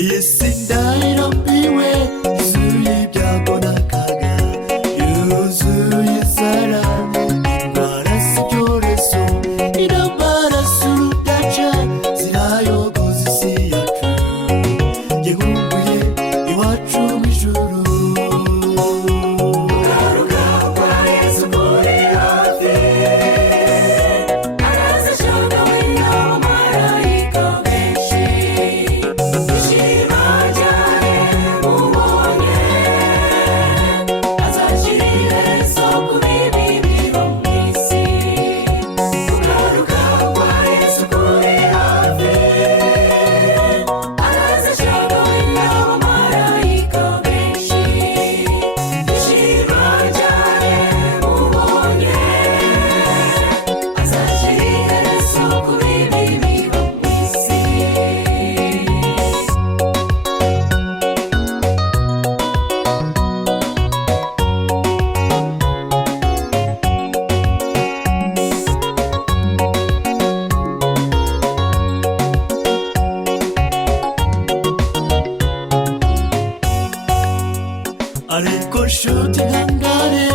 iyi si ndayirambiwe yuzuye ibyago n'akaga yuzuye inzara indwara z'ibyorezo intambara z'urudaca zirayogoza isi yacu njye nkumbuye iwacu mu ijuru kugaruka kwa Yesu kuri hafi araza ashagawe n'abamarayika benshi ishima ryane mubonye azashyira iherezo ku bibi biba mu isi kugaruka kwa Yesu kuri hafi araza ashagawe n'abamarayika benshi ishima ryane mubonye azashyira iherezo ku bibi biba mu isi ariko nshuti nkangare